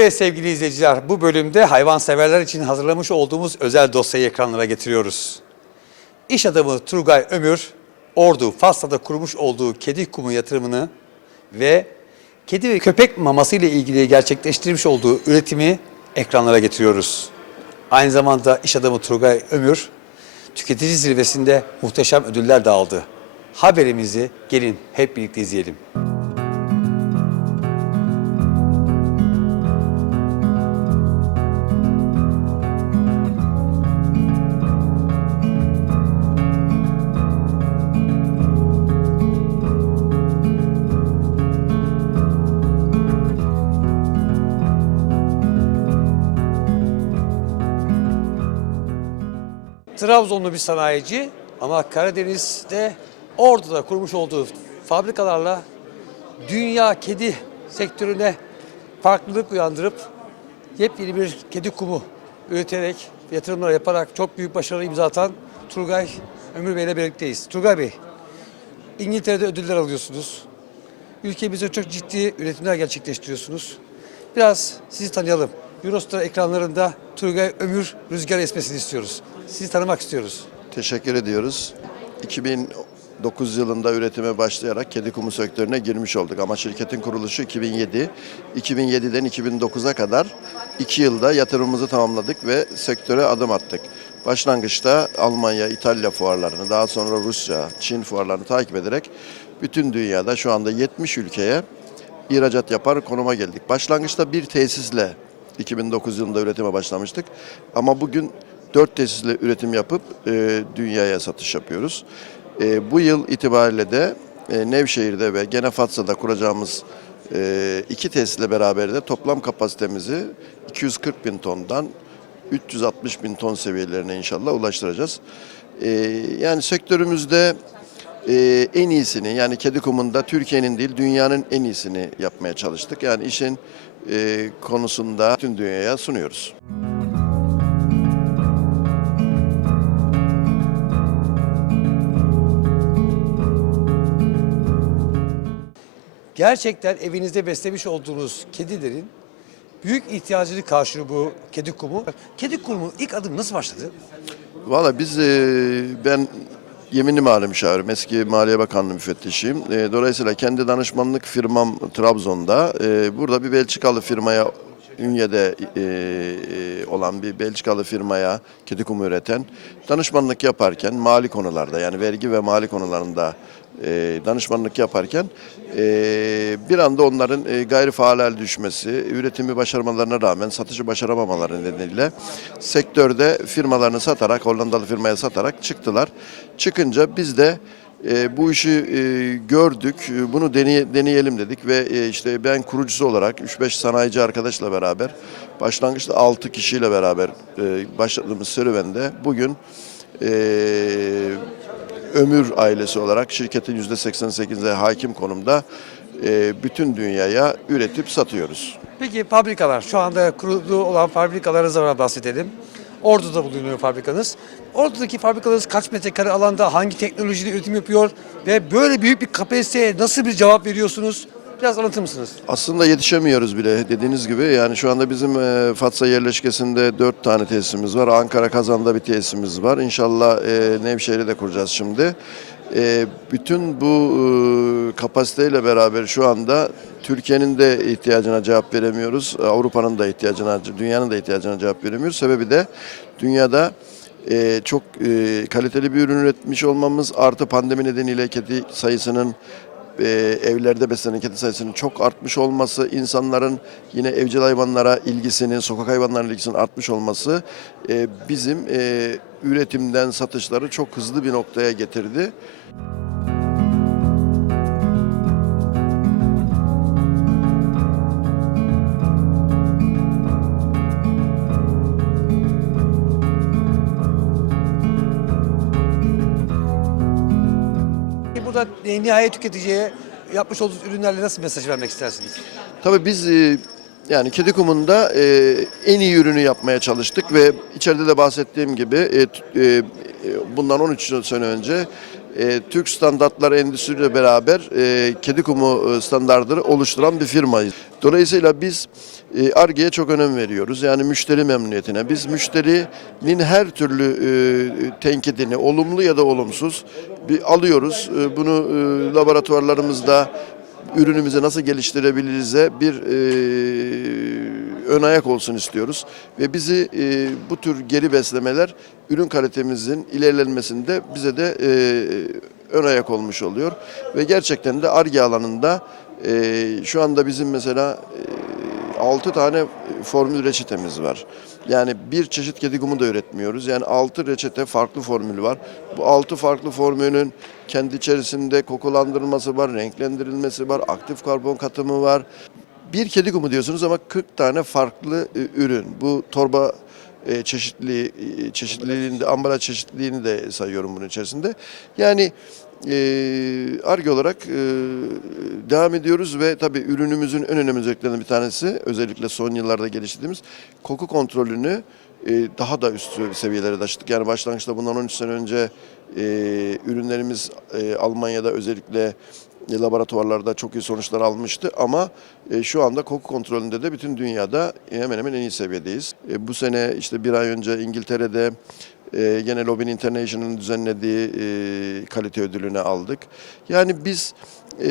Evet sevgili izleyiciler, bu bölümde hayvanseverler için hazırlamış olduğumuz özel dosyayı ekranlara getiriyoruz. İş adamı Turgay Ömür, Ordu, Fas'ta kurmuş olduğu kedi kumu yatırımını ve kedi ve köpek maması ile ilgili gerçekleştirmiş olduğu üretimi ekranlara getiriyoruz. Aynı zamanda iş adamı Turgay Ömür, tüketici zirvesinde muhteşem ödüller de aldı. Haberimizi gelin hep birlikte izleyelim. Trabzonlu bir sanayici ama Karadeniz'de Ordu'da kurmuş olduğu fabrikalarla dünya kedi sektörüne farklılık uyandırıp yepyeni bir kedi kumu üreterek yatırımlar yaparak çok büyük başarı imza atan Turgay Ömür Bey ile birlikteyiz. Turgay Bey, İngiltere'de ödüller alıyorsunuz. Ülkemizde çok ciddi üretimler gerçekleştiriyorsunuz. Biraz sizi tanıyalım. Eurostar ekranlarında Turgay Ömür rüzgar esmesini istiyoruz. Sizi tanımak istiyoruz. Teşekkür ediyoruz. 2009 yılında üretime başlayarak kedi kumu sektörüne girmiş olduk ama şirketin kuruluşu 2007. 2007'den 2009'a kadar 2 yılda yatırımımızı tamamladık ve sektöre adım attık. Başlangıçta Almanya, İtalya fuarlarını, daha sonra Rusya, Çin fuarlarını takip ederek bütün dünyada şu anda 70 ülkeye ihracat yapar konuma geldik. Başlangıçta bir tesisle 2009 yılında üretime başlamıştık. Ama bugün 4 tesisle üretim yapıp e, dünyaya satış yapıyoruz. E, bu yıl itibariyle de e, Nevşehir'de ve gene Fatsa'da kuracağımız e, iki tesisle beraber de toplam kapasitemizi 240 bin tondan 360 bin ton seviyelerine inşallah ulaştıracağız. E, yani sektörümüzde e, en iyisini yani kedi kumunda Türkiye'nin değil dünyanın en iyisini yapmaya çalıştık. Yani işin e, konusunda tüm dünyaya sunuyoruz. Gerçekten evinizde beslemiş olduğunuz kedilerin büyük ihtiyacını karşılıyor bu kedi kumu. Kedi kumu ilk adım nasıl başladı? Valla biz e, ben yeminli mali müşavirim, eski Maliye Bakanlığı müfettişiyim. E, dolayısıyla kendi danışmanlık firmam Trabzon'da. E, burada bir Belçikalı firmaya Ünye'de e, olan bir Belçikalı firmaya kedi kumu üreten danışmanlık yaparken mali konularda yani vergi ve mali konularında e, danışmanlık yaparken e, bir anda onların e, gayri faal düşmesi, üretimi başarmalarına rağmen satışı başaramamaları nedeniyle sektörde firmalarını satarak, Hollandalı firmaya satarak çıktılar. Çıkınca biz de e, bu işi e, gördük, e, bunu deney- deneyelim dedik ve e, işte ben kurucusu olarak 3-5 sanayici arkadaşla beraber başlangıçta 6 kişiyle beraber e, başladığımız serüvende bugün e, Ömür ailesi olarak şirketin %88'e hakim konumda e, bütün dünyaya üretip satıyoruz. Peki fabrikalar, şu anda kurulu olan fabrikalarınızdan bahsedelim. Ordu'da bulunuyor fabrikanız. Ordu'daki fabrikanız kaç metrekare alanda, hangi teknolojide üretim yapıyor ve böyle büyük bir kapasiteye nasıl bir cevap veriyorsunuz? Biraz anlatır mısınız? Aslında yetişemiyoruz bile dediğiniz gibi. Yani şu anda bizim e, Fatsa yerleşkesinde dört tane tesisimiz var. Ankara Kazan'da bir tesisimiz var. İnşallah e, Nevşehir'e de kuracağız şimdi. E, bütün bu e, kapasiteyle beraber şu anda Türkiye'nin de ihtiyacına cevap veremiyoruz. Avrupa'nın da ihtiyacına, dünyanın da ihtiyacına cevap veremiyoruz. Sebebi de dünyada e, çok e, kaliteli bir ürün üretmiş olmamız artı pandemi nedeniyle kedi sayısının e, evlerde beslenen kedi sayısının çok artmış olması, insanların yine evcil hayvanlara ilgisinin, sokak hayvanlarına ilgisinin artmış olması e, bizim e, üretimden satışları çok hızlı bir noktaya getirdi. Burada e, nihayet tüketiciye yapmış olduğunuz ürünlerle nasıl mesaj vermek istersiniz? Tabii biz e, Yani kedi kumunda e, en iyi ürünü yapmaya çalıştık ve içeride de bahsettiğim gibi e, e, bundan 13 sene önce e, Türk Standartlar Endüstri ile beraber e, kedi kumu e, standartları oluşturan bir firmayız. Dolayısıyla biz e, Arge'ye çok önem veriyoruz. Yani müşteri memnuniyetine. Biz müşterinin her türlü e, tenkidini, olumlu ya da olumsuz bir alıyoruz. E, bunu e, laboratuvarlarımızda ürünümüzü nasıl geliştirebiliriz'e bir e, ön ayak olsun istiyoruz. Ve bizi e, bu tür geri beslemeler ürün kalitemizin ilerlenmesinde bize de e, ön ayak olmuş oluyor. Ve gerçekten de ARGE alanında e, şu anda bizim mesela e, 6 tane formül reçetemiz var. Yani bir çeşit kedi kumu da üretmiyoruz. Yani 6 reçete farklı formül var. Bu 6 farklı formülün kendi içerisinde kokulandırılması var, renklendirilmesi var, aktif karbon katımı var. Bir kedi kumu diyorsunuz ama 40 tane farklı e, ürün. Bu torba e, çeşitli e, çeşitliliğinde ambalaj çeşitliliğini de sayıyorum bunun içerisinde. Yani e, ARGE olarak e, devam ediyoruz ve tabii ürünümüzün en önemli özelliklerinden bir tanesi özellikle son yıllarda geliştirdiğimiz koku kontrolünü e, daha da üst seviyelere taşıdık. Yani başlangıçta bundan 13 sene önce e, ürünlerimiz e, Almanya'da özellikle e, laboratuvarlarda çok iyi sonuçlar almıştı ama e, şu anda koku kontrolünde de bütün dünyada hemen hemen en iyi seviyedeyiz. E, bu sene işte bir ay önce İngiltere'de e, gene Lobin International'ın düzenlediği e, kalite ödülünü aldık. Yani biz e,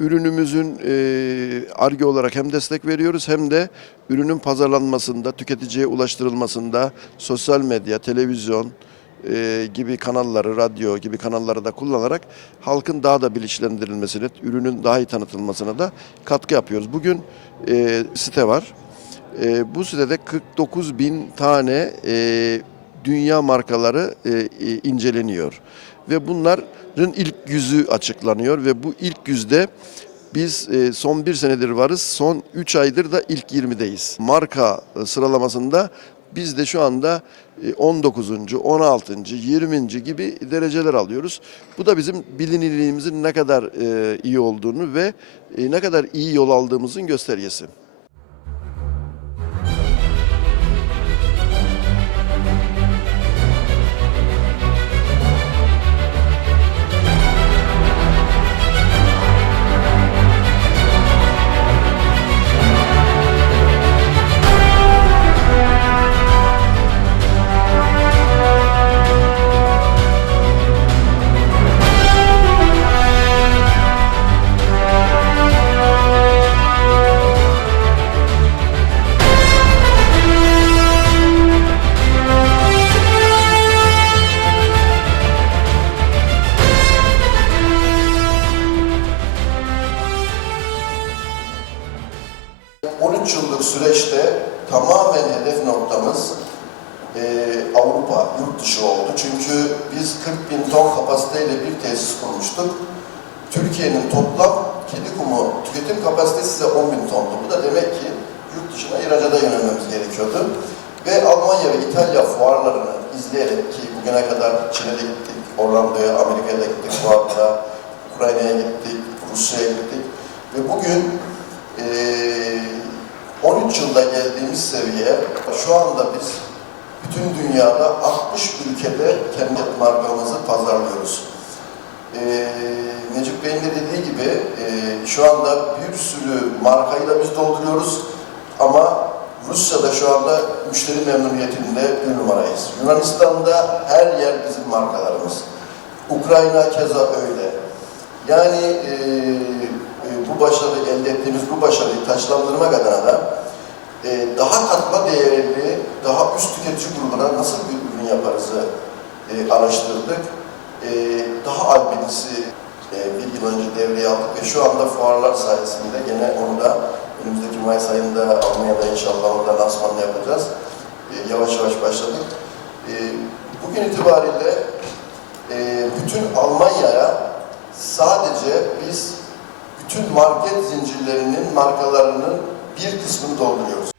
ürünümüzün e, arge olarak hem destek veriyoruz hem de ürünün pazarlanmasında, tüketiciye ulaştırılmasında sosyal medya, televizyon, e, gibi kanalları, radyo gibi kanalları da kullanarak halkın daha da bilinçlendirilmesine, ürünün daha iyi tanıtılmasına da katkı yapıyoruz. Bugün e, site var. E, bu sitede 49 bin tane e, dünya markaları e, e, inceleniyor. Ve bunların ilk yüzü açıklanıyor ve bu ilk yüzde biz e, son bir senedir varız, son 3 aydır da ilk 20'deyiz. Marka e, sıralamasında biz de şu anda e, 19. 16. 20. gibi dereceler alıyoruz. Bu da bizim bilinirliğimizin ne kadar e, iyi olduğunu ve e, ne kadar iyi yol aldığımızın göstergesi. Ee, 13 yıllık süreçte tamamen hedef noktamız e, Avrupa, yurt dışı oldu. Çünkü biz 40 bin ton kapasiteyle bir tesis kurmuştuk. Türkiye'nin toplam kedi kumu tüketim kapasitesi ise 10 bin tondu. Bu da demek ki yurt dışına ihracata yönelmemiz gerekiyordu. Ve Almanya ve İtalya fuarlarını izleyerek ki bugüne kadar Çin'e gittik, Hollanda'ya, Amerika'ya gittik fuarlara, Ukrayna'ya gittik, Rusya'ya gittik. Ve bugün eee 13 yılda geldiğimiz seviye, şu anda biz bütün dünyada 60 ülkede kendi markamızı pazarlıyoruz. Ee, Necip Bey'in de dediği gibi e, şu anda bir sürü markayı da biz dolduruyoruz ama Rusya'da şu anda müşteri memnuniyetinde bir numarayız. Yunanistan'da her yer bizim markalarımız. Ukrayna keza öyle. Yani e, e, bu başarı elde ettiğimiz bu başarıyı taçlandırmak adına da e, daha katma değerli, daha üst tüketici grubuna nasıl bir ürün yaparızı e, araştırdık. E, daha albinisi e, bir yıl önce devreye aldık ve şu anda fuarlar sayesinde gene onu da önümüzdeki Mayıs ayında Almanya'da inşallah onu da lansmanını yapacağız. E, yavaş yavaş başladık. E, bugün itibariyle e, bütün Almanya'ya sadece biz bütün market zincirlerinin markalarının bir kısmını dolduruyoruz.